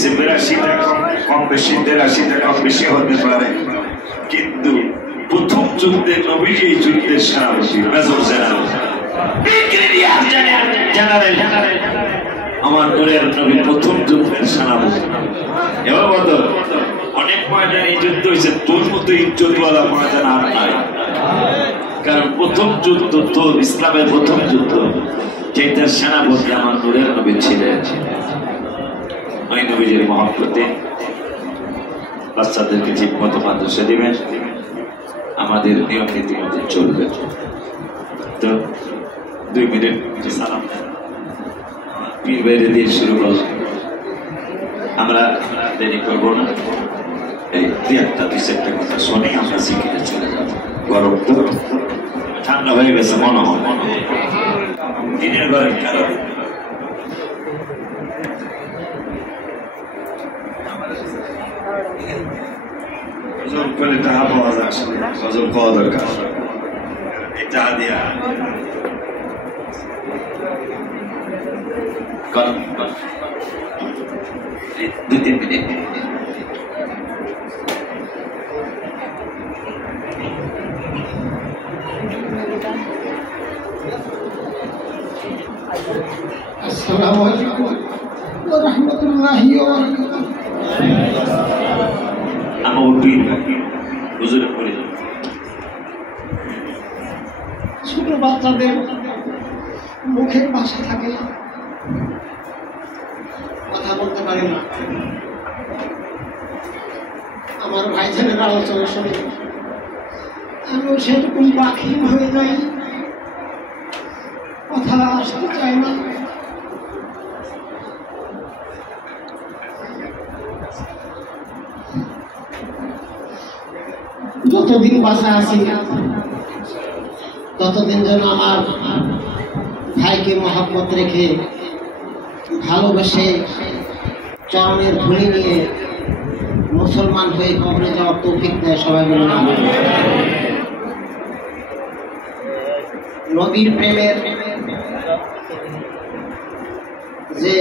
হয়েছে 82টা কম বেশি 83টা কম বেশি হতে পারে, কিন্তু প্রথম যুদ্ধে নবী এই যুদ্ধের সেনাপতি মেজর জেনারেল আমার নূরের নবী প্রথম যুদ্ধের সেনাপতি। এবার বলো অনেক ময়দানে যুদ্ধ হয়েছে, তোর মতো ইজ্জতওয়ালা ময়দান আর নাই। কারণ প্রথম যুদ্ধ তো ইসলামের প্রথম যুদ্ধ, যেটার সেনাপতি আমার নূরের নবী ছিলেন। ওই নবীজির মহব্বতে বাচ্চাদেরকে ঠিক মতো মাদ্রাসা দিবেন, আমাদের নিয়ম নীতি মতো চলবে। তো 2 মিনিট সালাম পীর বাইরে দিয়ে শুরু করব, আমরা দেরি করবো না। এই 2-1টা কথা শুনে আমরা জিকিরে চলে যাবো। গরম তো ঠান্ডা হয়ে গেছে মনে হয়, দিনের ঘরের কারণে। টাকা পাওয়া যায়, গজল পাওয়া দরকার, টাকা দিয়া দুই-তিন মিনিট। আসসালামু আলাইকুম ওয়া রাহমাতুল্লাহি ওয়া বারাকাতুহু। আমার পীর হুজুরে পড়ে ছোট বাচ্চাদের মুখের ভাষা থাকে না, কথা বলতে পারে না। আমার ভাইজানের আলোচনা শুনে আমিও সেরকম পাখি হয়ে যাই, কথা আসতে চাই না। যতদিন বাঁচা আছি ততদিন যেন আমার ভাইকে মহব্বত রেখে ভালোবেসে চরণের ধুলি নিয়ে মুসলমান হয়ে কবরে যাওয়ার তৌফিক দেয় সবাই মিলে। নবীর প্রেমের যে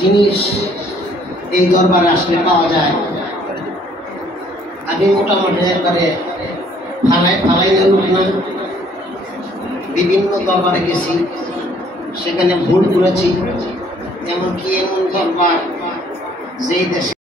জিনিস এই দরবারে আসলে পাওয়া যায়, আমি মোটামুটি একবারে ফালাই না, বিভিন্ন দরবারে গেছি, সেখানে ভুল করেছি। এমনকি এমন দরবার যেই দেশে